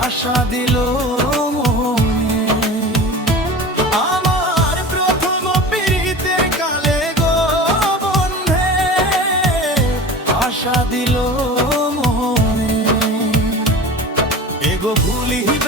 আশা দিল আমার প্রথম পীড়িতের কালে গো বন্ধে আশা দিল মনে। এগো ভুলিবে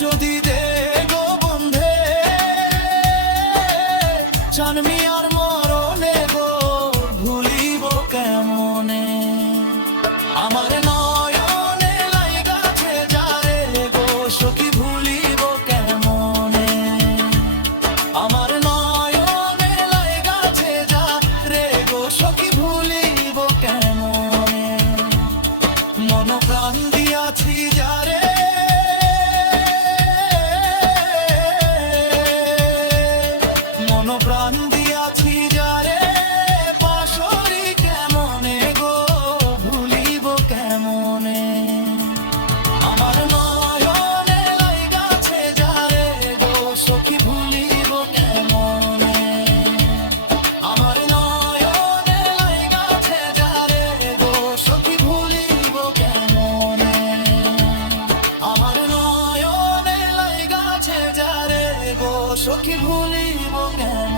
যদি দে গো বন্ধে জানমি Só que rolei em